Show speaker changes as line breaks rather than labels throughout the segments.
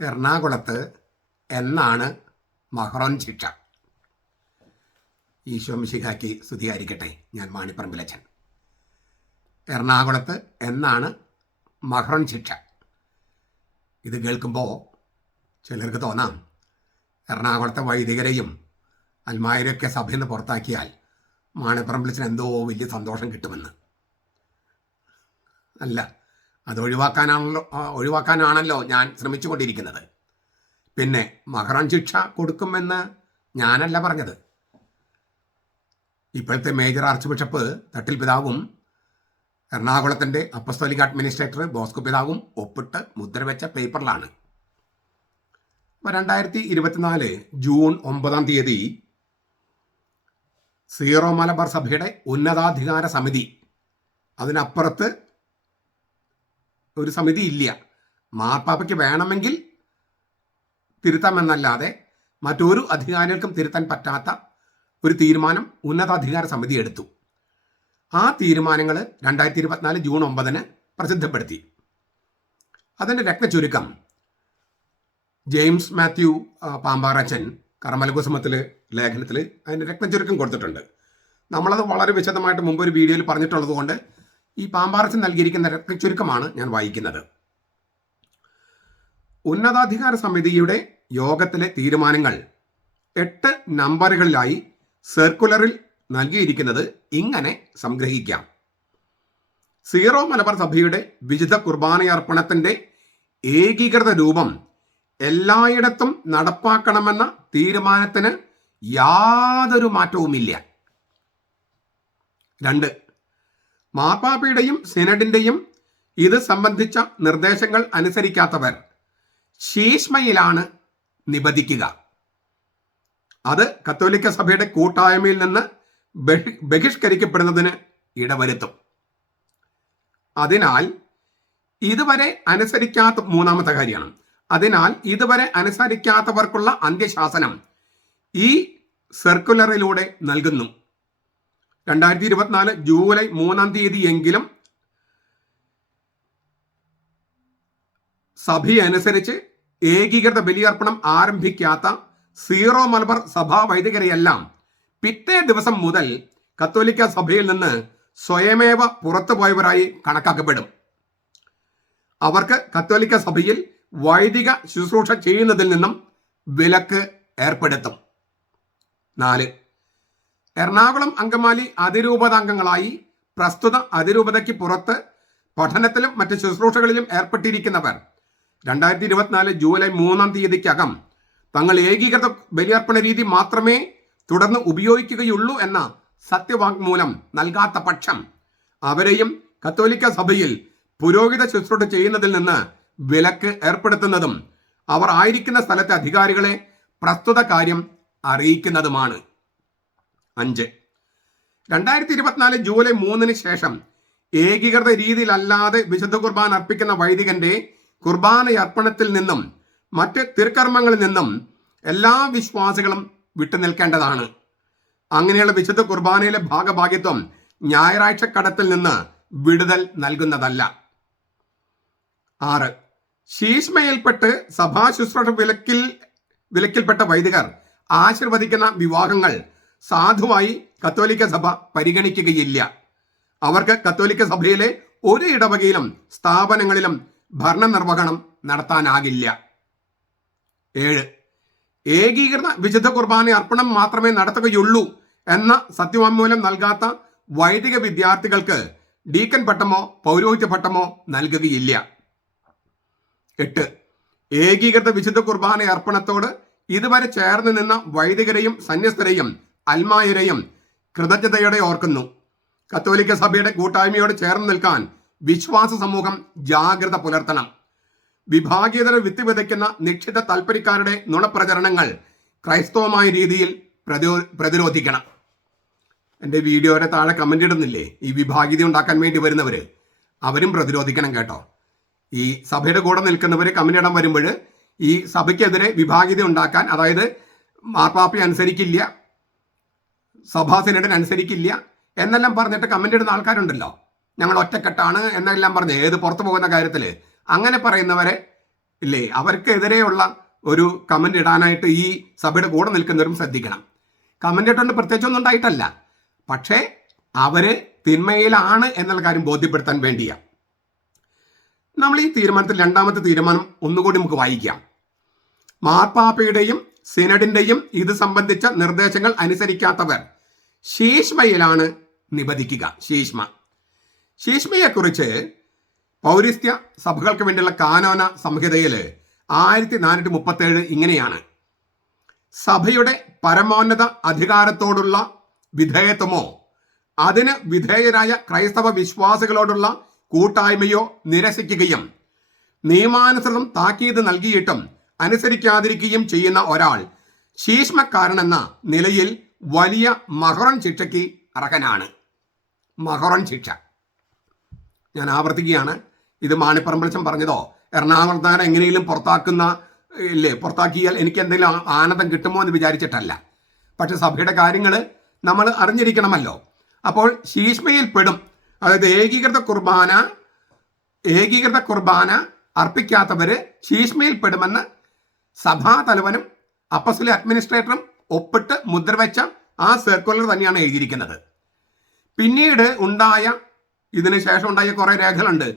എറണാകുളത്ത് എന്നാണ് മഹ്റോൻ ശിക്ഷ. ഈശോ മിശിഹാക്കി സ്തുതിയായിരിക്കട്ടെ. ഞാൻ മാണിപ്പറമ്പിലച്ചൻ എറണാകുളത്ത് എന്നാണ് മഹ്റോൻ ശിക്ഷ. ഇത് കേൾക്കുമ്പോൾ ചിലർക്ക് തോന്നാം എറണാകുളത്തെ വൈദികരെയും അൽമാരെയൊക്കെ സഭയിൽ നിന്ന് പുറത്താക്കിയാൽ മാണിപ്പറമ്പിലച്ചൻ എന്തോ വലിയ സന്തോഷം കിട്ടുമെന്ന്. അല്ല അത് ഒഴിവാക്കാനാണല്ലോ ഒഴിവാക്കാനാണല്ലോ ഞാൻ ശ്രമിച്ചുകൊണ്ടിരിക്കുന്നത്. പിന്നെ മഹറൻ ശിക്ഷ കൊടുക്കുമെന്ന് ഞാനല്ല പറഞ്ഞത്. ഇപ്പോഴത്തെ മേജർ ആർച്ച് ബിഷപ്പ് തട്ടിൽ പിതാവും എറണാകുളത്തിന്റെ അപ്പസ്തോലിക് അഡ്മിനിസ്ട്രേറ്റർ ബോസ്കോ പിതാവും ഒപ്പിട്ട് മുദ്രവെച്ച പേപ്പറിലാണ്. അപ്പോൾ രണ്ടായിരത്തി ഇരുപത്തിനാല് ജൂൺ ഒമ്പതാം തീയതി സീറോ മലബാർ സഭയുടെ ഉന്നതാധികാര സമിതി അതിനപ്പുറത്ത് ഒരു സമിതി ഇല്ല. മാർപ്പാപ്പയ്ക്ക് വേണമെങ്കിൽ തിരുത്താമെന്നല്ലാതെ മറ്റൊരു അധികാരികൾക്കും തിരുത്താൻ പറ്റാത്ത ഒരു തീരുമാനം ഉന്നതാധികാര സമിതി എടുത്തു. ആ തീരുമാനങ്ങൾ രണ്ടായിരത്തി ഇരുപത്തിനാല് ജൂൺ ഒമ്പതിന് പ്രസിദ്ധപ്പെടുത്തി. അതിന്റെ രക്തചുരുക്കം. ജെയിംസ് മാത്യു പാമ്പാറച്ചൻ കർമ്മലകുസുമത്തിൽ ലേഖനത്തിൽ അതിന്റെ രക്തചുരുക്കം കൊടുത്തിട്ടുണ്ട്. നമ്മളത് വളരെ വിശദമായിട്ട് മുമ്പ് ഒരു വീഡിയോയിൽ പറഞ്ഞിട്ടുള്ളത് കൊണ്ട് ഈ പാമ്പാറച്ചൻ നൽകിയിരിക്കുന്ന രത്നച്ചുരുക്കമാണ് ഞാൻ വായിക്കുന്നത്. ഉന്നതാധികാര സമിതിയുടെ യോഗത്തിലെ തീരുമാനങ്ങൾ എട്ട് നമ്പറുകളിലായി സർക്കുലറിൽ നൽകിയിരിക്കുന്നത് ഇങ്ങനെ സംഗ്രഹിക്കാം. സീറോ മലബാർ സഭയുടെ വിശുദ്ധ കുർബാനയർപ്പണത്തിന്റെ ഏകീകൃത രൂപം എല്ലായിടത്തും നടപ്പാക്കണമെന്ന തീരുമാനത്തിന് യാതൊരു മാറ്റവുമില്ല. രണ്ട് മാർപ്പാപ്പയുടെയും സിനഡിന്റെയും ഇത് സംബന്ധിച്ച നിർദ്ദേശങ്ങൾ അനുസരിക്കാത്തവർ ശീഷ്മയിലാണ് നിബന്ധിക്കുക. അത് കത്തോലിക്ക സഭയുടെ കൂട്ടായ്മയിൽ നിന്ന് ബഹി- ബഹിഷ്കരിക്കപ്പെടുന്നതിന് ഇടവരുത്തും. അതിനാൽ ഇതുവരെ അനുസരിക്കാത്ത മൂന്നാമത്തെ കാര്യമാണ്. അതിനാൽ ഇതുവരെ അനുസരിക്കാത്തവർക്കുള്ള അന്ത്യശാസനം ഈ സർക്കുലറിലൂടെ നൽകുന്നു. രണ്ടായിരത്തി ഇരുപത്തിനാല് ജൂലൈ മൂന്നാം തീയതി എങ്കിലും സഭയനുസരിച്ച് ഏകീകൃത ബലിയർപ്പണം ആരംഭിക്കാത്ത സീറോ മലബാർ സഭാ വൈദികരെയെല്ലാം പിറ്റേ ദിവസം മുതൽ കത്തോലിക്ക സഭയിൽ നിന്ന് സ്വയമേവ പുറത്തു പോയവരായി കണക്കാക്കപ്പെടും. അവർക്ക് കത്തോലിക്ക സഭയിൽ വൈദിക ശുശ്രൂഷ ചെയ്യുന്നതിൽ നിന്നും വിലക്ക് ഏർപ്പെടുത്തും. നാല് എറണാകുളം അങ്കമാലി അതിരൂപത അംഗങ്ങളായി പ്രസ്തുത അതിരൂപതയ്ക്ക് പുറത്ത് പഠനത്തിലും മറ്റ് ശുശ്രൂഷകളിലും ഏർപ്പെട്ടിരിക്കുന്നവർ. രണ്ടായിരത്തി ഇരുപത്തിനാല് ജൂലൈ മൂന്നാം തീയതിക്കകം തങ്ങൾ ഏകീകൃത ബലിയർപ്പണ രീതി മാത്രമേ തുടർന്ന് ഉപയോഗിക്കുകയുള്ളൂ എന്ന സത്യവാങ്മൂലം നൽകാത്ത പക്ഷം അവരെയും കത്തോലിക്ക സഭയിൽ പുരോഹിത ശുശ്രൂഷ ചെയ്യുന്നതിൽ നിന്ന് വിലക്ക് ഏർപ്പെടുത്തുന്നതും അവർ ആയിരിക്കുന്ന സ്ഥലത്തെ അധികാരികളെ പ്രസ്തുത കാര്യം അറിയിക്കുന്നതുമാണ്. അഞ്ച്. രണ്ടായിരത്തി ഇരുപത്തിനാല് ജൂലൈ മൂന്നിന് ശേഷം ഏകീകൃത രീതിയിലല്ലാതെ വിശുദ്ധ കുർബാന അർപ്പിക്കുന്ന വൈദികന്റെ കുർബാന അർപ്പണത്തിൽ നിന്നും മറ്റ് തിരുക്കർമ്മങ്ങളിൽ നിന്നും എല്ലാ വിശ്വാസികളും വിട്ടുനിൽക്കേണ്ടതാണ്. അങ്ങനെയുള്ള വിശുദ്ധ കുർബാനയിലെ ഭാഗഭാഗ്യത്വം ഞായറാഴ്ച കടത്തിൽ നിന്ന് വിടുതൽ നൽകുന്നതല്ല. ആറ്. ശീഷ്മയിൽപ്പെട്ട് സഭാ ശുശ്രൂഷ വിലക്കിൽ വിലക്കിൽപ്പെട്ട വൈദികർ ആശീർവദിക്കുന്ന വിവാഹങ്ങൾ സാധുവായി കത്തോലിക്ക സഭ പരിഗണിക്കുകയില്ല. അവർക്ക് കത്തോലിക്ക സഭയിലെ ഒരു ഇടവകയിലും സ്ഥാപനങ്ങളിലും ഭരണനിർവഹണം നടത്താനാകില്ല. ഏഴ്. ഏകീകൃത വിശുദ്ധ കുർബാന അർപ്പണം മാത്രമേ നടത്തുകയുള്ളൂ എന്ന സത്യവാങ്മൂലം നൽകാത്ത വൈദിക വിദ്യാർത്ഥികൾക്ക് ഡീക്കൻ പട്ടമോ പൗരോഹിത്യ പട്ടമോ നൽകുകയില്ല. എട്ട്. ഏകീകൃത വിശുദ്ധ കുർബാന അർപ്പണത്തോട് ഇതുവരെ ചേർന്ന് നിന്ന വൈദികരെയും സന്യസ്തരെയും അൽമായരെയും കൃതജ്ഞതയോടെ ഓർക്കുന്നു. കത്തോലിക്ക സഭയുടെ കൂട്ടായ്മയോട് ചേർന്ന് നിൽക്കാൻ വിശ്വാസ സമൂഹം ജാഗ്രത പുലർത്തണം. വിഭാഗീയതരെ വിത്ത് വിതയ്ക്കുന്ന നിക്ഷിത താൽപ്പര്യക്കാരുടെ നുണപ്രചരണങ്ങൾ ക്രൈസ്തവമായ രീതിയിൽ പ്രതിരോ- പ്രതിരോധിക്കണം. എന്റെ വീഡിയോയുടെ താഴെ കമന്റ് ഇടുന്നില്ലേ? ഈ വിഭാഗീയത ഉണ്ടാക്കാൻ വേണ്ടി വരുന്നവർ അവരും പ്രതിരോധിക്കണം കേട്ടോ. ഈ സഭയുടെ കൂടെ നിൽക്കുന്നവർ കമന്റ് ഇടാൻ വരുമ്പോൾ ഈ സഭയ്ക്കെതിരെ വിഭാഗീയത ഉണ്ടാക്കാൻ അതായത് മാർപ്പാപ്പി അനുസരിക്കില്ല സഭാ സിനഡിന് അനുസരിക്കില്ല എന്നെല്ലാം പറഞ്ഞിട്ട് കമന്റ് ഇടുന്ന ആൾക്കാരുണ്ടല്ലോ. ഞങ്ങൾ ഒറ്റക്കെട്ടാണ് എന്നെല്ലാം പറഞ്ഞ് ഏത് പുറത്തു പോകുന്ന കാര്യത്തിൽ അങ്ങനെ പറയുന്നവരെ ഇല്ലേ അവർക്കെതിരെയുള്ള ഒരു കമന്റ് ഇടാനായിട്ട് ഈ സഭയുടെ കൂടെ നിൽക്കുന്നവരും ശ്രദ്ധിക്കണം. കമന്റ് ഇട്ടുകൊണ്ട് പ്രത്യേകിച്ചൊന്നും ഉണ്ടായിട്ടല്ല. പക്ഷേ അവർ തിന്മയിലാണ് എന്നുള്ള കാര്യം ബോധ്യപ്പെടുത്താൻ വേണ്ടിയാണ് നമ്മൾ ഈ തീരുമാനത്തിൽ രണ്ടാമത്തെ തീരുമാനം ഒന്നുകൂടി നമുക്ക് വായിക്കാം. മാർപ്പാപ്പയുടെയും സിനഡിന്റെയും ഇത് സംബന്ധിച്ച നിർദ്ദേശങ്ങൾ അനുസരിക്കാത്തവർ ശീഷ്മയിലാണ് നിബന്ധിക്കുക ശീഷ്മ. ശീഷ്മയെക്കുറിച്ച് പൗരസ്ത്യ സഭകൾക്ക് വേണ്ടിയുള്ള കാനോന സംഹിതയിൽ ആയിരത്തി നാനൂറ്റി മുപ്പത്തേഴ് ഇങ്ങനെയാണ്. സഭയുടെ പരമോന്നത അധികാരത്തോടുള്ള വിധേയത്വമോ അതിന് വിധേയരായ ക്രൈസ്തവ വിശ്വാസികളോടുള്ള കൂട്ടായ്മയോ നിരസിക്കുകയും നിയമാനുസൃതം താക്കീത് നൽകിയിട്ടും അനുസരിക്കാതിരിക്കുകയും ചെയ്യുന്ന ഒരാൾ ശീഷ്മക്കാരനെന്ന നിലയിൽ വലിയ മഹറൻ ശിക്ഷയ്ക്ക് അർഹനാണ്. മഹറൻ ശിക്ഷ. ഞാൻ ആവർത്തിക്കുകയാണ്. ഇത് മാണിപ്പറമ്പലച്ചൻ പറഞ്ഞതോ? എറണാകുളത്താൻ എങ്ങനെയെങ്കിലും പുറത്താക്കുന്ന ഇല്ലേ പുറത്താക്കിയാൽ എനിക്ക് എന്തെങ്കിലും ആനന്ദം കിട്ടുമോ എന്ന് വിചാരിച്ചിട്ടല്ല. പക്ഷെ സഭയുടെ കാര്യങ്ങൾ നമ്മൾ അറിഞ്ഞിരിക്കണമല്ലോ. അപ്പോൾ ശീഷ്മയിൽ പെടും അതായത് ഏകീകൃത കുർബാന ഏകീകൃത കുർബാന പെടുമെന്ന് സഭാ തലവനും അപ്പസുലെ അഡ്മിനിസ്ട്രേറ്ററും ഒപ്പിട്ട് മുദ്രവെച്ച ആ സർക്കുലർ തന്നെയാണ് എഴുതിയിരിക്കുന്നത്. പിന്നീട് ഉണ്ടായ ഇതിന് ശേഷം ഉണ്ടായ കുറെ രേഖകളുണ്ട്.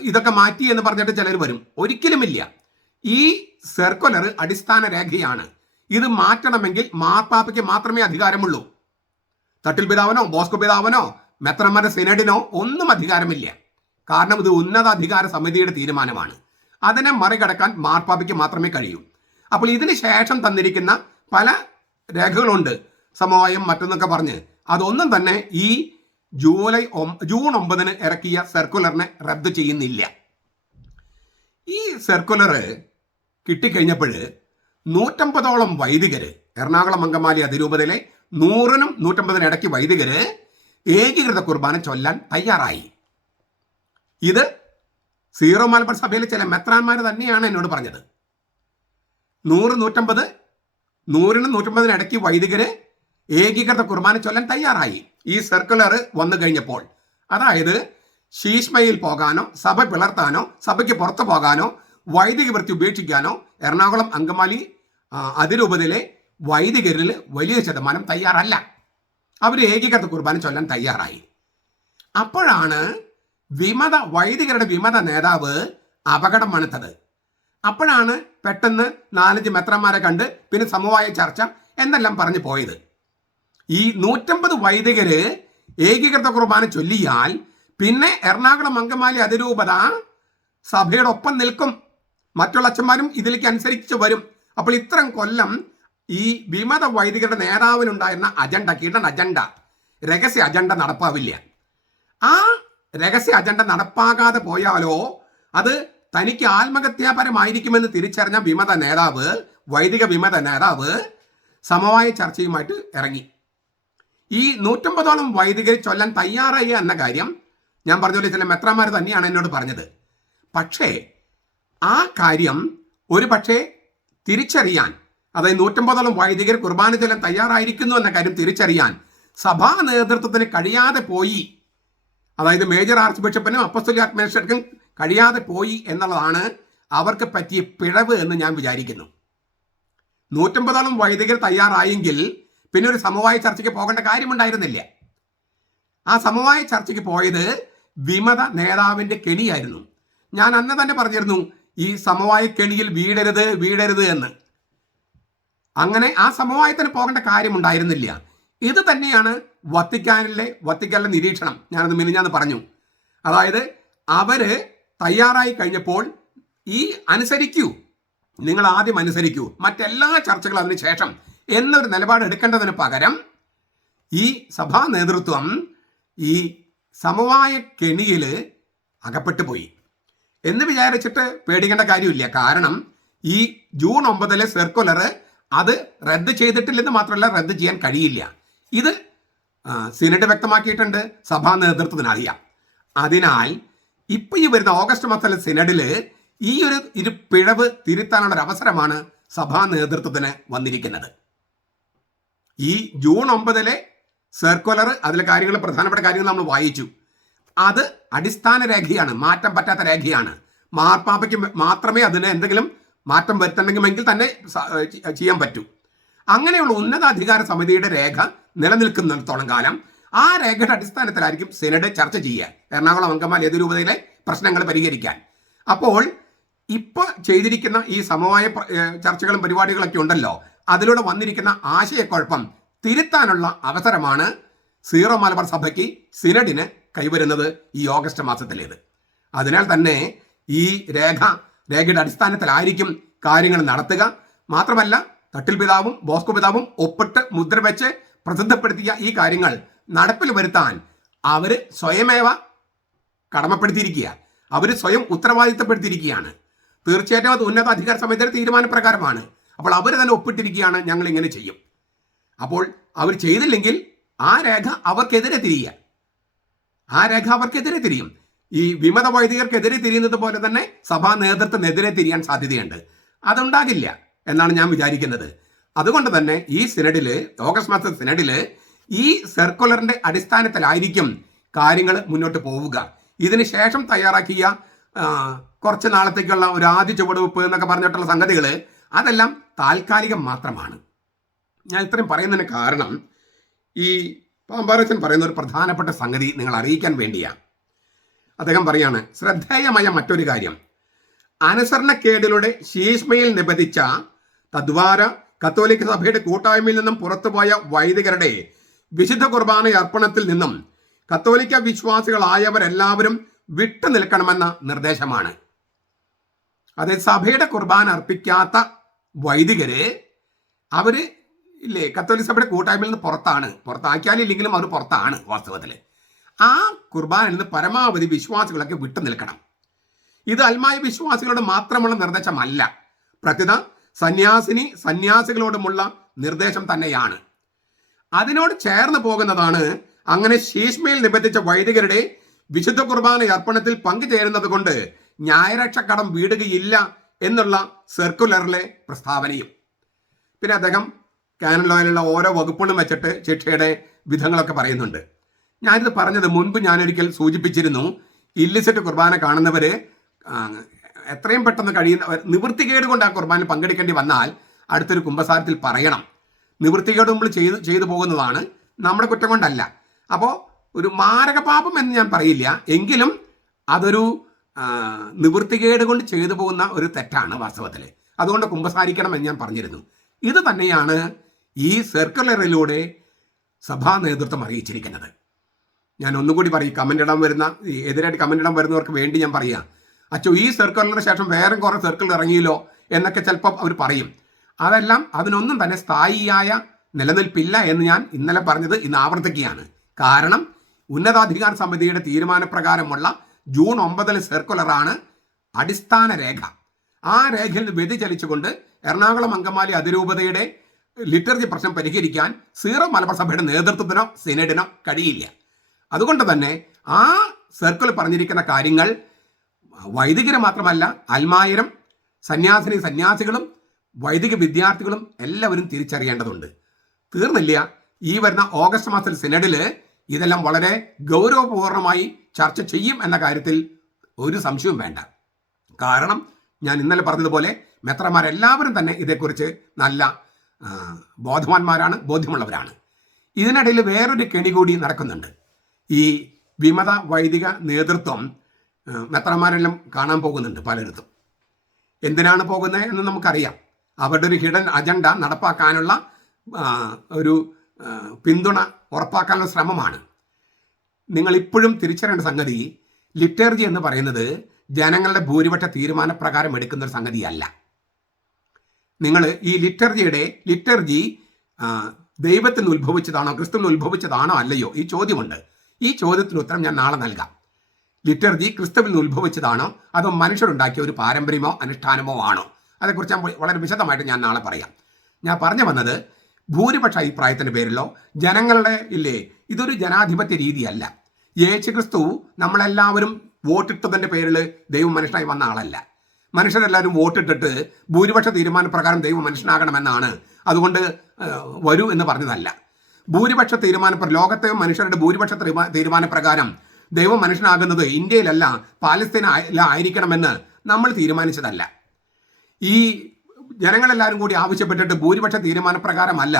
ഇതൊക്കെ മാറ്റി എന്ന് പറഞ്ഞിട്ട് ചിലർ വരും. ഒരിക്കലുമില്ല. ഈ സർക്കുലർ അടിസ്ഥാന രേഖയാണ്. ഇത് മാറ്റണമെങ്കിൽ മാർപ്പാപ്പയ്ക്ക് മാത്രമേ അധികാരമുള്ളൂ. തട്ടിൽ പിതാവനോ ബോസ്കോ പിതാവനോ മെത്രന്മാരുടെ സിനഡിനോ ഒന്നും അധികാരമില്ല. കാരണം ഇത് ഉന്നത അധികാര സമിതിയുടെ തീരുമാനമാണ്. അതിനെ മറികടക്കാൻ മാർപ്പാപ്പയ്ക്ക് മാത്രമേ കഴിയൂ. അപ്പോൾ ഇതിന് ശേഷം തന്നിരിക്കുന്ന പല രേഖകളുണ്ട് സമവായം മറ്റൊന്നൊക്കെ പറഞ്ഞ്. അതൊന്നും തന്നെ ഈ ജൂലൈ ജൂൺ ഒമ്പതിന് ഇറക്കിയ സർക്കുലറിനെ റദ്ദ് ചെയ്യുന്നില്ല. ഈ സർക്കുലർ കിട്ടിക്കഴിഞ്ഞപ്പോൾ നൂറ്റമ്പതോളം വൈദികർ എറണാകുളം അങ്കമാലി അതിരൂപതയിലെ നൂറിനും നൂറ്റമ്പതിനും ഇടയ്ക്ക് വൈദികർ ഏകീകൃത കുർബാന ചൊല്ലാൻ തയ്യാറായി. ഇത് സീറോ മലബാർ സഭയിലെ ചില മെത്രാന്മാർ തന്നെയാണ് എന്നോട് പറഞ്ഞത്. നൂറ് നൂറ്റമ്പത് നൂറിനും നൂറ്റമ്പതിനും ഇടയ്ക്ക് വൈദികരെ ഏകീകൃത കുർബാന ചൊല്ലാൻ തയ്യാറായി. ഈ സർക്കുലർ വന്നു കഴിഞ്ഞപ്പോൾ അതായത് ശീഷ്മയിൽ പോകാനോ സഭ പിളർത്താനോ സഭയ്ക്ക് പുറത്തു പോകാനോ വൈദിക വൃത്തി ഉപേക്ഷിക്കാനോ എറണാകുളം അങ്കമാലി അതിരൂപതയിലെ വൈദികരിൽ വലിയ ശതമാനം തയ്യാറല്ല. അവർ ഏകീകൃത കുർബാന ചൊല്ലാൻ തയ്യാറായി. അപ്പോഴാണ് വിമത വൈദികരുടെ വിമത നേതാവ് അപകടം മണത്തത്. അപ്പോഴാണ് പെട്ടെന്ന് നാലഞ്ച് മെത്രന്മാരെ കണ്ട് പിന്നെ സമവായ ചർച്ച എന്നെല്ലാം പറഞ്ഞു പോയത്. ഈ നൂറ്റമ്പത് വൈദികര് ഏകീകൃത കുർബാന ചൊല്ലിയാൽ പിന്നെ എറണാകുളം അങ്കമാലി അതിരൂപത സഭയുടെ ഒപ്പം നിൽക്കും. മറ്റുള്ള അച്ഛന്മാരും ഇതിലേക്ക് അനുസരിച്ച് വരും. അപ്പോൾ ഇത്രയും കൊല്ലം ഈ വിമത വൈദികരുടെ നേതാവിനുണ്ടായിരുന്ന അജണ്ട കീടൻ അജണ്ട രഹസ്യ അജണ്ട നടപ്പാവില്ല. ആ രഹസ്യ അജണ്ട നടപ്പാകാതെ പോയാലോ അത് തനിക്ക് ആത്മഹത്യാപരമായിരിക്കുമെന്ന് തിരിച്ചറിഞ്ഞ വിമത നേതാവ് വൈദിക വിമത നേതാവ് സമവായ ചർച്ചയുമായിട്ട് ഇറങ്ങി. ഈ നൂറ്റമ്പതോളം വൈദികർ ചൊല്ലാൻ തയ്യാറായി എന്ന കാര്യം ഞാൻ പറഞ്ഞ പോലെ ചില മെത്രാമാർ തന്നെയാണ് എന്നോട് പറഞ്ഞത്. പക്ഷേ ആ കാര്യം ഒരു പക്ഷേ തിരിച്ചറിയാൻ അതായത് നൂറ്റമ്പതോളം വൈദികർ കുർബാന ചൊല്ലാൻ തയ്യാറായിരിക്കുന്നു എന്ന കാര്യം തിരിച്ചറിയാൻ സഭാ നേതൃത്വത്തിന് കഴിയാതെ പോയി. അതായത് മേജർ ആർച്ച് ബിഷപ്പിനും അപ്പസ്തുലി അഡ്മിനിസ്ട്രേറ്റർക്കും കഴിയാതെ പോയി എന്നുള്ളതാണ് അവർക്ക് പറ്റിയ പിഴവ് എന്ന് ഞാൻ വിചാരിക്കുന്നു. നൂറ്റമ്പതോളം വൈദികർ തയ്യാറായെങ്കിൽ പിന്നെ ഒരു സമവായ ചർച്ചയ്ക്ക് പോകേണ്ട കാര്യമുണ്ടായിരുന്നില്ല. ആ സമവായ ചർച്ചയ്ക്ക് പോയത് വിമത നേതാവിന്റെ കെണിയായിരുന്നു. ഞാൻ അന്ന് തന്നെ പറഞ്ഞിരുന്നു ഈ സമവായ കെണിയിൽ വീടരുത് വീടരുത് എന്ന്. അങ്ങനെ ആ സമവായത്തിന് പോകേണ്ട കാര്യമുണ്ടായിരുന്നില്ല. ഇത് തന്നെയാണ് വത്തിക്കാനിലെ വത്തിക്കാനിലെ നിരീക്ഷണം. ഞാനത് മിനിഞ്ഞാന്ന് പറഞ്ഞു. അതായത് അവർ തയ്യാറായി കഴിഞ്ഞപ്പോൾ ഈ അനുസരിക്കൂ. നിങ്ങൾ ആദ്യം അനുസരിക്കൂ. മറ്റെല്ലാ ചർച്ചകളും അതിന് ശേഷം എന്നൊരു നിലപാട് എടുക്കേണ്ടതിന് പകരം ഈ സഭാ നേതൃത്വം ഈ സമവായ കെണിയിൽ അകപ്പെട്ടു പോയി. എന്ന് വിചാരിച്ചിട്ട് പേടിക്കേണ്ട കാര്യമില്ല. കാരണം ഈ ജൂൺ ഒമ്പതിലെ സർക്കുലർ അത് റദ്ദ് ചെയ്തിട്ടില്ലെന്ന് മാത്രമല്ല റദ്ദ് ചെയ്യാൻ കഴിയില്ല. ഇത് സിനഡ് വ്യക്തമാക്കിയിട്ടുണ്ട്. സഭാ നേതൃത്വത്തിന് അറിയാം അതിനാൽ ഇപ്പൊ ഈ വരുന്ന ഓഗസ്റ്റ് മാസത്തിലെ സിനഡിൽ ഈ ഒരു ഇരു പിഴവ് തിരുത്താനുള്ള ഒരു അവസരമാണ് സഭാ നേതൃത്വത്തിന് വന്നിരിക്കുന്നത്. ഈ ജൂൺ ഒമ്പതിലെ സർക്കുലർ അതിലെ കാര്യങ്ങൾ പ്രധാനപ്പെട്ട കാര്യങ്ങൾ നമ്മൾ വായിച്ചു. അത് അടിസ്ഥാന രേഖയാണ് മാറ്റം പറ്റാത്ത രേഖയാണ്. മാർപ്പാപ്പയ്ക്ക് മാത്രമേ അതിന് എന്തെങ്കിലും മാറ്റം വരുത്തണമെങ്കിൽ തന്നെ ചെയ്യാൻ പറ്റൂ. അങ്ങനെയുള്ള ഉന്നതാധികാര സമിതിയുടെ രേഖ നിലനിൽക്കുന്നിടത്തോളം കാലം ആ രേഖയുടെ അടിസ്ഥാനത്തിലായിരിക്കും സെനഡ് ചർച്ച ചെയ്യുക എറണാകുളം അങ്കമാലി അതിരൂപതയിലെ പ്രശ്നങ്ങൾ പരിഹരിക്കാൻ. അപ്പോൾ ഇപ്പൊ ചെയ്തിരിക്കുന്ന ഈ സമവായ ചർച്ചകളും പരിപാടികളൊക്കെ ഉണ്ടല്ലോ അതിലൂടെ വന്നിരിക്കുന്ന ആശയക്കുഴപ്പം തിരുത്താനുള്ള അവസരമാണ് സീറോ മലബാർ സഭയ്ക്ക് സിനഡിന് കൈവരുന്നത് ഈ ഓഗസ്റ്റ് മാസത്തിലേത്. അതിനാൽ തന്നെ ഈ രേഖ രേഖയുടെ അടിസ്ഥാനത്തിലായിരിക്കും കാര്യങ്ങൾ നടത്തുക. മാത്രമല്ല തട്ടിൽ പിതാവും ബോസ്കോ പിതാവും ഒപ്പിട്ട് മുദ്ര വെച്ച് പ്രസിദ്ധപ്പെടുത്തിയ ഈ കാര്യങ്ങൾ നടപ്പിൽ വരുത്താൻ അവർ സ്വയമേവ കടമപ്പെടുത്തിയിരിക്കുക. അവർ സ്വയം ഉത്തരവാദിത്തപ്പെടുത്തിയിരിക്കുകയാണ്. തീർച്ചയായിട്ടും അത് ഉന്നത അധികാര സമിതിയുടെ തീരുമാനപ്രകാരമാണ്. അപ്പോൾ അവർ തന്നെ ഒപ്പിട്ടിരിക്കുകയാണ് ഞങ്ങൾ ഇങ്ങനെ ചെയ്യും. അപ്പോൾ അവർ ചെയ്തില്ലെങ്കിൽ ആ രേഖ അവർക്കെതിരെ തിരിയുക. ആ രേഖ അവർക്കെതിരെ തിരിയും. ഈ വിമത വൈദികർക്കെതിരെ തിരിയുന്നത് പോലെ തന്നെ സഭാ നേതൃത്വത്തിനെതിരെ തിരിയാൻ സാധ്യതയുണ്ട്. അതുണ്ടാകില്ല എന്നാണ് ഞാൻ വിചാരിക്കുന്നത്. അതുകൊണ്ട് തന്നെ ഈ സിനഡിൽ ഓഗസ്റ്റ് മാസത്തെ സിനഡിൽ ഈ സർക്കുലറിന്റെ അടിസ്ഥാനത്തിലായിരിക്കും കാര്യങ്ങൾ മുന്നോട്ട് പോവുക. ഇതിന് ശേഷം തയ്യാറാക്കിയ കുറച്ച് നാളത്തേക്കുള്ള ഒരു ആദ്യ ചുവടുവെപ്പ് എന്നൊക്കെ പറഞ്ഞിട്ടുള്ള സംഗതികൾ അതെല്ലാം താൽക്കാലികം മാത്രമാണ്. ഞാൻ ഇത്രയും പറയുന്നതിന് കാരണം ഈ പാമ്പാരച്ചൻ പറയുന്ന ഒരു പ്രധാനപ്പെട്ട സംഗതി നിങ്ങൾ അറിയിക്കാൻ വേണ്ടിയാണ് അദ്ദേഹം പറയാണ് ശ്രദ്ധേയമായ മറ്റൊരു കാര്യം. അനുസരണക്കേടിലൂടെ ശീഷ്മയിൽ നിബന്ധിച്ച തദ്വാര കത്തോലിക്ക സഭയുടെ കൂട്ടായ്മയിൽ നിന്നും പുറത്തുപോയ വൈദികരുടെ വിശുദ്ധ കുർബാന അർപ്പണത്തിൽ നിന്നും കത്തോലിക്ക വിശ്വാസികളായവരെല്ലാവരും വിട്ടു നിൽക്കണമെന്ന നിർദ്ദേശമാണ്. അത് സഭയുടെ കുർബാന അർപ്പിക്കാത്ത വൈദികരെ അവർ ഇല്ലേ കത്തോലിക് സഭയുടെ കൂട്ടായ്മയിൽ നിന്ന് പുറത്താണ്. പുറത്താക്കിയാലില്ലെങ്കിലും അവർ പുറത്താണ് വാസ്തവത്തിൽ. ആ കുർബാനയിൽ നിന്ന് പരമാവധി വിശ്വാസികളൊക്കെ വിട്ടു നിൽക്കണം ഇത് അൽമായ വിശ്വാസികളോട് മാത്രമുള്ള നിർദ്ദേശമല്ല. പ്രത്യുത സന്യാസിനി സന്യാസികളോടുമുള്ള നിർദ്ദേശം തന്നെയാണ്. അതിനോട് ചേർന്ന് പോകുന്നതാണ് അങ്ങനെ ശീഷ്മയിൽ നിബന്ധിച്ച വൈദികരുടെ വിശുദ്ധ കുർബാന അർപ്പണത്തിൽ പങ്കുചേരുന്നത് കൊണ്ട് ഞായറാഴ്ച കടം വീടുകയില്ല എന്നുള്ള സർക്കുലറിലെ പ്രസ്താവനയും. പിന്നെ അദ്ദേഹം കാനൻ ലോയിലുള്ള ഓരോ വകുപ്പുകളും വെച്ചിട്ട് ശിക്ഷയുടെ വിധങ്ങളൊക്കെ പറയുന്നുണ്ട്. ഞാനിത് പറഞ്ഞത് മുൻപ് ഞാനൊരിക്കൽ സൂചിപ്പിച്ചിരുന്നു ഇല്ലിസിറ്റ് കുർബാന കാണുന്നവര് എത്രയും പെട്ടെന്ന് കഴിയുന്ന നിവൃത്തികേട് കൊണ്ട് ആ കുർബാന പങ്കെടുക്കേണ്ടി വന്നാൽ അടുത്തൊരു കുംഭസാരത്തിൽ പറയണം. നിവൃത്തികേട് നമ്മൾ ചെയ്ത് ചെയ്തു പോകുന്നതാണ് നമ്മുടെ കുറ്റം കൊണ്ടല്ല. അപ്പോൾ ഒരു മാരകപാപം എന്ന് ഞാൻ പറയില്ല. എങ്കിലും അതൊരു നിവൃത്തികേട് കൊണ്ട് ചെയ്തു പോകുന്ന ഒരു തെറ്റാണ് വാസ്തവത്തിൽ. അതുകൊണ്ട് കുമ്പസാരിക്കണം എന്ന് ഞാൻ പറഞ്ഞിരുന്നു. ഇത് തന്നെയാണ് ഈ സർക്കുലറിലൂടെ സഭാ നേതൃത്വം അറിയിച്ചിരിക്കുന്നത്. ഞാൻ ഒന്നുകൂടി പറയും കമന്റ് ഇടാൻ വരുന്ന എതിരായിട്ട് കമന്റ് ഇടാൻ വരുന്നവർക്ക് വേണ്ടി ഞാൻ പറയാം. അച്ഛോ ഈ സർക്കുലറിന് ശേഷം വേറെ കുറേ സർക്കിൾ ഇറങ്ങിയല്ലോ എന്നൊക്കെ ചിലപ്പോൾ അവർ പറയും. അതെല്ലാം അതിനൊന്നും തന്നെ സ്ഥായിയായ നിലനിൽപ്പില്ല എന്ന് ഞാൻ ഇന്നലെ പറഞ്ഞത് ഇന്ന് ആവർത്തിക്കുകയാണ്. കാരണം ഉന്നതാധികാര സമിതിയുടെ തീരുമാനപ്രകാരമുള്ള ജൂൺ ഒമ്പതിലെ സർക്കുലറാണ് അടിസ്ഥാന രേഖ. ആ രേഖയിൽ വ്യതിചലിച്ചുകൊണ്ട് എറണാകുളം അങ്കമാലി അതിരൂപതയുടെ ലിറ്ററി പ്രശ്നം പരിഹരിക്കാൻ സീറോ മലബാർ സഭയുടെ നേതൃത്വത്തിനോ സിനഡിനോ കഴിയില്ല. അതുകൊണ്ട് തന്നെ ആ സർക്കിൾ പറഞ്ഞിരിക്കുന്ന കാര്യങ്ങൾ വൈദികരെ മാത്രമല്ല അൽമായരും സന്യാസിനി സന്യാസികളും വൈദിക വിദ്യാർത്ഥികളും എല്ലാവരും തിരിച്ചറിയേണ്ടതുണ്ട്. തീർന്നില്ല. ഈ വരുന്ന ഓഗസ്റ്റ് മാസത്തിൽ സിനഡിൽ ഇതെല്ലാം വളരെ ഗൗരവപൂർണമായി ചർച്ച ചെയ്യും എന്ന കാര്യത്തിൽ ഒരു സംശയവും വേണ്ട. കാരണം ഞാൻ ഇന്നലെ പറഞ്ഞതുപോലെ മെത്രമാരെല്ലാവരും തന്നെ ഇതേക്കുറിച്ച് നല്ല ബോധവാന്മാരാണ് ബോധ്യമുള്ളവരാണ്. ഇതിനിടയിൽ വേറൊരു കെണി കൂടി നടക്കുന്നുണ്ട്. ഈ വിമത വൈദിക നേതൃത്വം മെത്രമാരെല്ലാം കാണാൻ പോകുന്നുണ്ട് പലയിടത്തും. എന്തിനാണ് പോകുന്നത് എന്ന് നമുക്കറിയാം. അവരുടെ ഒരു ഹിഡൻ അജണ്ട നടപ്പാക്കാനുള്ള ഒരു പിന്തുണ ഉറപ്പാക്കാനുള്ള ശ്രമമാണ്. നിങ്ങൾ ഇപ്പോഴും തിരിച്ചറിയേണ്ട സംഗതി ലിറ്റർജി എന്ന് പറയുന്നത് ജനങ്ങളുടെ ഭൂരിപക്ഷ തീരുമാനപ്രകാരം എടുക്കുന്ന ഒരു സംഗതിയല്ല. നിങ്ങൾ ഈ ലിറ്റർജിയുടെ ലിറ്റർജി ദൈവത്തിൽ നിന്ന് ഉത്ഭവിച്ചതാണോ ക്രിസ്തുവിൽ നിന്ന് ഉത്ഭവിച്ചതാണോ അല്ലയോ ഈ ചോദ്യമുണ്ട്. ഈ ചോദ്യത്തിന് ഉത്തരം ഞാൻ നാളെ നൽകാം. ലിറ്റർജി ക്രിസ്തുവിൽ നിന്ന് ഉത്ഭവിച്ചതാണോ അതോ മനുഷ്യരുണ്ടാക്കിയ ഒരു പാരമ്പര്യമോ അനുഷ്ഠാനമോ ആണോ? അതേക്കുറിച്ച് ഞാൻ വളരെ വിശദമായിട്ട് ഞാൻ നാളെ പറയാം. ഞാൻ പറഞ്ഞു വന്നത് ഭൂരിപക്ഷ അഭിപ്രായത്തിന്റെ പേരിലോ ജനങ്ങളുടെ ഇല്ലേ? ഇതൊരു ജനാധിപത്യ രീതിയല്ല. യേശു ക്രിസ്തു നമ്മളെല്ലാവരും വോട്ടിട്ടതിന്റെ പേരിൽ ദൈവം മനുഷ്യനായി വന്ന ആളല്ല. മനുഷ്യരെല്ലാവരും വോട്ടിട്ടിട്ട് ഭൂരിപക്ഷ തീരുമാനപ്രകാരം ദൈവം മനുഷ്യനാകണമെന്നാണ്. അതുകൊണ്ട് വരൂ എന്ന് പറഞ്ഞതല്ല. ഭൂരിപക്ഷ തീരുമാന ലോകത്തെ മനുഷ്യരുടെ ഭൂരിപക്ഷ തീരുമാ- തീരുമാനപ്രകാരം ദൈവം മനുഷ്യനാകുന്നത് ഇന്ത്യയിലല്ല പാലസ്തീനിലായിരിക്കണമെന്ന് നമ്മൾ തീരുമാനിച്ചതല്ല. ഈ ജനങ്ങളെല്ലാവരും കൂടി ആവശ്യപ്പെട്ടിട്ട് ഭൂരിപക്ഷ തീരുമാനപ്രകാരമല്ല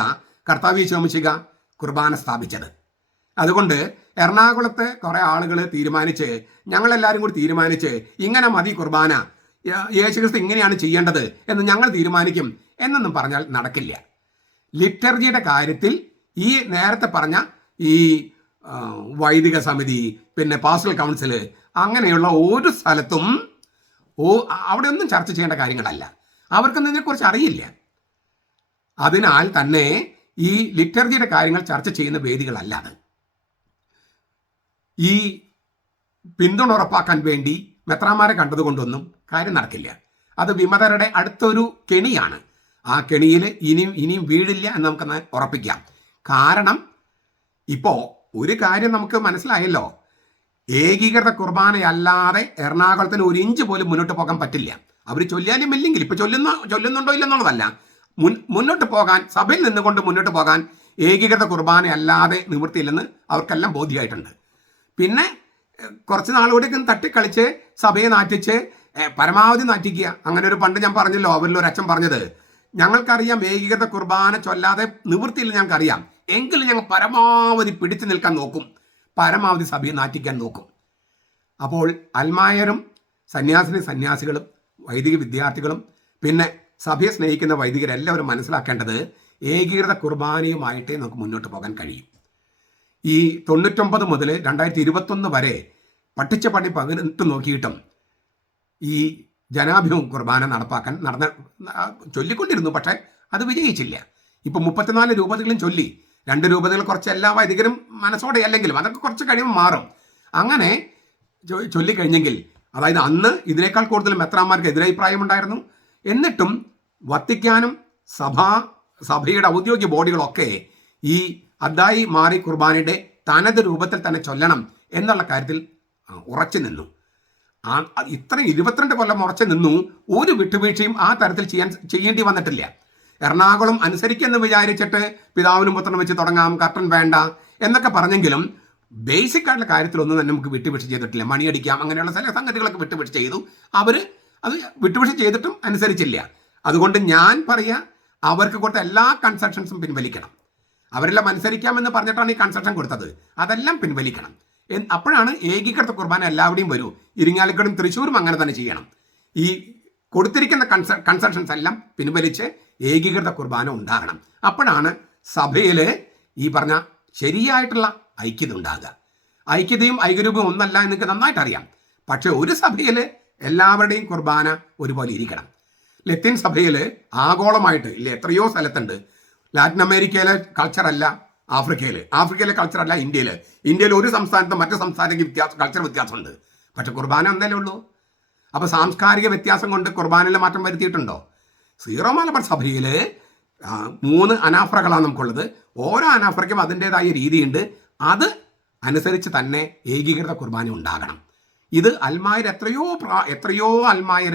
കർത്താവ് ചോമിശിക കുർബാന സ്ഥാപിച്ചത്. അതുകൊണ്ട് എറണാകുളത്തെ കുറേ ആളുകൾ തീരുമാനിച്ച് ഞങ്ങളെല്ലാവരും കൂടി തീരുമാനിച്ച് ഇങ്ങനെ മതി കുർബാന യേശുക്രിസ്തു ഇങ്ങനെയാണ് ചെയ്യേണ്ടത് എന്ന് ഞങ്ങൾ തീരുമാനിക്കും എന്നൊന്നും പറഞ്ഞാൽ നടക്കില്ല. ലിറ്റർജിയുടെ കാര്യത്തിൽ ഈ നേരത്തെ പറഞ്ഞ ഈ വൈദിക സമിതി പിന്നെ പാസ്റ്റൽ കൗൺസിൽ അങ്ങനെയുള്ള ഒരു സ്ഥലത്തും ഓ അവിടെ ഒന്നും ചർച്ച ചെയ്യേണ്ട കാര്യങ്ങളല്ല. അവർക്കൊന്നും ഇതിനെക്കുറിച്ച് അറിയില്ല. അതിനാൽ തന്നെ ഈ ലിറ്റർജിയുടെ കാര്യങ്ങൾ ചർച്ച ചെയ്യുന്ന വേദികളല്ല അത്. ഈ പിന്തുണ ഉറപ്പാക്കാൻ വേണ്ടി മെത്രാമാരെ കണ്ടതുകൊണ്ടൊന്നും കാര്യം നടക്കില്ല. അത് വിമതരുടെ അടുത്തൊരു കെണിയാണ്. ആ കെണിയിൽ ഇനിയും ഇനിയും വീഴില്ല എന്ന് നമുക്ക് ഉറപ്പിക്കാം. കാരണം ഇപ്പോൾ ഒരു കാര്യം നമുക്ക് മനസ്സിലായല്ലോ. ഏകീകൃത കുർബാനയല്ലാതെ എറണാകുളത്തിൽ ഒരു ഇഞ്ച് പോലും മുന്നോട്ട് പോകാൻ പറ്റില്ല. അവർ ചൊല്ലിയാലും ഇല്ലെങ്കിൽ ഇപ്പൊ ചൊല്ലുന്ന ചൊല്ലുന്നുണ്ടോ ഇല്ലെന്നുള്ളതല്ല മുൻ മുന്നോട്ട് പോകാൻ സഭയിൽ നിന്നുകൊണ്ട് മുന്നോട്ട് പോകാൻ ഏകീകൃത കുർബാനയല്ലാതെ നിവൃത്തിയില്ലെന്ന് അവർക്കെല്ലാം ബോധ്യമായിട്ടുണ്ട്. പിന്നെ കുറച്ച് നാളുകൂടി തട്ടിക്കളിച്ച് സഭയെ നാറ്റിച്ച് പരമാവധി നാറ്റിക്കുക. അങ്ങനെ ഒരു പണ്ട് ഞാൻ പറഞ്ഞല്ലോ അവരിൽ ഒരു അച്ഛൻ പറഞ്ഞത് ഞങ്ങൾക്കറിയാം ഏകീകൃത കുർബാന ചൊല്ലാതെ നിവൃത്തിയില്ല ഞങ്ങൾക്കറിയാം. എങ്കിലും ഞങ്ങൾ പരമാവധി പിടിച്ചു നിൽക്കാൻ നോക്കും. പരമാവധി സഭയെ നാറ്റിക്കാൻ നോക്കും. അപ്പോൾ അൽമായരും സന്യാസിനി സന്യാസികളും വൈദിക വിദ്യാർത്ഥികളും പിന്നെ സഭയെ സ്നേഹിക്കുന്ന വൈദികരെല്ലാവരും മനസ്സിലാക്കേണ്ടത് ഏകീകൃത കുർബാനയുമായിട്ടേ നമുക്ക് മുന്നോട്ട് പോകാൻ കഴിയും. ഈ തൊണ്ണൂറ്റൊമ്പത് മുതൽ രണ്ടായിരത്തി ഇരുപത്തൊന്ന് വരെ പഠിച്ച പണി പതിനെട്ട് നോക്കിയിട്ടും ഈ ജനാഭിമുഖ കുർബാന നടപ്പാക്കാൻ നടന്ന ചൊല്ലിക്കൊണ്ടിരുന്നു പക്ഷേ അത് വിജയിച്ചില്ല. ഇപ്പൊ മുപ്പത്തിനാല് രൂപതകളും ചൊല്ലി രണ്ട് രൂപതകൾ കുറച്ച് എല്ലാ വൈദികരും മനസ്സോടെ അല്ലെങ്കിലും അതൊക്കെ കുറച്ച് കഴിയുമ്പോൾ മാറും. അങ്ങനെ ചൊല്ലിക്കഴിഞ്ഞെങ്കിൽ അതായത് അന്ന് ഇതിനേക്കാൾ കൂടുതൽ മെത്രാന്മാർക്ക് എതിരഭിപ്രായം ഉണ്ടായിരുന്നു. എന്നിട്ടും വത്തിക്കാനും സഭാ സഭയുടെ ഔദ്യോഗിക ബോഡികളൊക്കെ ഈ അദ്ദായി മാറി കുർബാനയുടെ തനത് രൂപത്തിൽ തന്നെ ചൊല്ലണം എന്നുള്ള കാര്യത്തിൽ ഉറച്ചു നിന്നു. ആ അത് ഇത്ര ഇരുപത്തിരണ്ട് കൊല്ലം ഉറച്ചു നിന്നു. ഒരു വിട്ടുവീഴ്ചയും ആ തരത്തിൽ ചെയ്യാൻ ചെയ്യേണ്ടി വന്നിട്ടില്ല. എറണാകുളം അനുസരിക്കെന്ന് വിചാരിച്ചിട്ട് പിതാവിനും പുത്രനും വെച്ച് തുടങ്ങാം കർട്ടൻ വേണ്ട എന്നൊക്കെ പറഞ്ഞെങ്കിലും ബേസിക് ആയിട്ടുള്ള കാര്യത്തിലൊന്നും തന്നെ നമുക്ക് വിട്ടുവീഴ്ച ചെയ്തിട്ടില്ല. മണിയടിക്കാം അങ്ങനെയുള്ള ചില സംഗതികളൊക്കെ വിട്ടുവീഴ്ച ചെയ്തു. അവർ അത് വിട്ടുവീഴ്ച ചെയ്തിട്ടും അനുസരിച്ചില്ല. അതുകൊണ്ട് ഞാൻ പറയുക അവർക്ക് കൊടുത്ത എല്ലാ കൺസെഷൻസും പിൻവലിക്കണം. അവരെല്ലാം അനുസരിക്കാമെന്ന് പറഞ്ഞിട്ടാണ് ഈ കൺസെഷൻ കൊടുത്തത്. അതെല്ലാം പിൻവലിക്കണം. അപ്പോഴാണ് ഏകീകൃത കുർബാന എല്ലാവരുടെയും വരൂ. ഇരിങ്ങാലിക്കടും തൃശ്ശൂരും അങ്ങനെ തന്നെ ചെയ്യണം. ഈ കൊടുത്തിരിക്കുന്ന കൺസ കൺസെഷൻസ് എല്ലാം പിൻവലിച്ച് ഏകീകൃത കുർബാന ഉണ്ടാകണം. അപ്പോഴാണ് സഭയിൽ ഈ പറഞ്ഞ ശരിയായിട്ടുള്ള ഐക്യത ഉണ്ടാകുക ഐക്യതയും ഐക്യരൂപവും ഒന്നല്ല എന്ന് എനിക്ക് നന്നായിട്ട് അറിയാം പക്ഷെ ഒരു സഭയിൽ എല്ലാവരുടെയും കുർബാന ഒരുപോലെ ഇരിക്കണം. ലത്തീൻ സഭയിൽ ആഗോളമായിട്ട് ഇല്ല എത്രയോ സ്ഥലത്തുണ്ട്. ലാറ്റിൻ അമേരിക്കയിലെ കൾച്ചറല്ല ആഫ്രിക്കയിൽ ആഫ്രിക്കയിലെ. കൾച്ചറല്ല ഇന്ത്യയിൽ ഇന്ത്യയിൽ ഒരു സംസ്ഥാനത്ത് മറ്റു സംസ്ഥാനത്തേക്ക് വ്യത്യാസം കൾച്ചർ വ്യത്യാസമുണ്ട്. പക്ഷെ കുർബാന ഒന്നല്ലേ ഉള്ളൂ? അപ്പോൾ സാംസ്കാരിക വ്യത്യാസം കൊണ്ട് കുർബാനയിൽ മാറ്റം വരുത്തിയിട്ടുണ്ടോ? സീറോ മലബാർ സഭയിൽ മൂന്ന് അനാഫ്രകളാണ് നമുക്കുള്ളത്. ഓരോ അനാഫ്രയ്ക്കും അതിന്റെതായ രീതിയുണ്ട്. അത് അനുസരിച്ച് തന്നെ ഏകീകൃത കുർബാന ഉണ്ടാകണം. ഇത് അൽമായർ എത്രയോ പ്രാ എത്രയോ അൽമായർ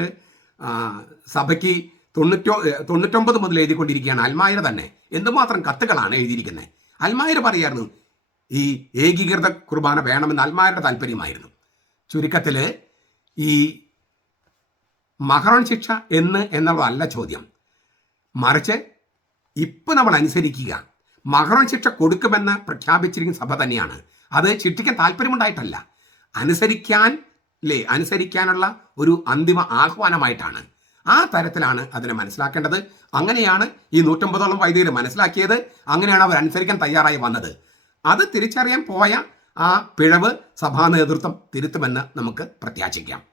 സഭയ്ക്ക് തൊണ്ണൂറ്റോ തൊണ്ണൂറ്റൊമ്പത് മുതൽ എഴുതിക്കൊണ്ടിരിക്കുകയാണ് അൽമായർ തന്നെ. എന്തുമാത്രം കത്തുകളാണ് എഴുതിയിരിക്കുന്നത്? അൽമായർ പറയായിരുന്നു ഈ ഏകീകൃത കുർബാന വേണമെന്ന് അൽമായരുടെ താല്പര്യമായിരുന്നു. ചുരുക്കത്തിൽ ഈ മഹറോൺ ശിക്ഷ എന്ന് എന്നുള്ളതല്ല ചോദ്യം. മറിച്ച് ഇപ്പം നമ്മൾ അനുസരിക്കുക. മഹറോൺ ശിക്ഷ കൊടുക്കുമെന്ന് പ്രഖ്യാപിച്ചിരിക്കുന്ന സഭ തന്നെയാണ്. അത് ശിക്ഷിക്കാൻ താല്പര്യമുണ്ടായിട്ടല്ല. അനുസരിക്കാൻ അല്ലേ അനുസരിക്കാനുള്ള ഒരു അന്തിമ ആഹ്വാനമായിട്ടാണ്. ആ തരത്തിലാണ് അതിനെ മനസ്സിലാക്കേണ്ടത്. അങ്ങനെയാണ് ഈ നൂറ്റമ്പതോളം വൈദികർ മനസ്സിലാക്കിയത്. അങ്ങനെയാണ് അവർ അനുസരിക്കാൻ തയ്യാറായി വന്നത്. അത് തിരിച്ചറിയാൻ പോയ ആ പിഴവ് സഭാ നേതൃത്വം തിരുത്തുമെന്ന് നമുക്ക് പ്രത്യാശിക്കാം.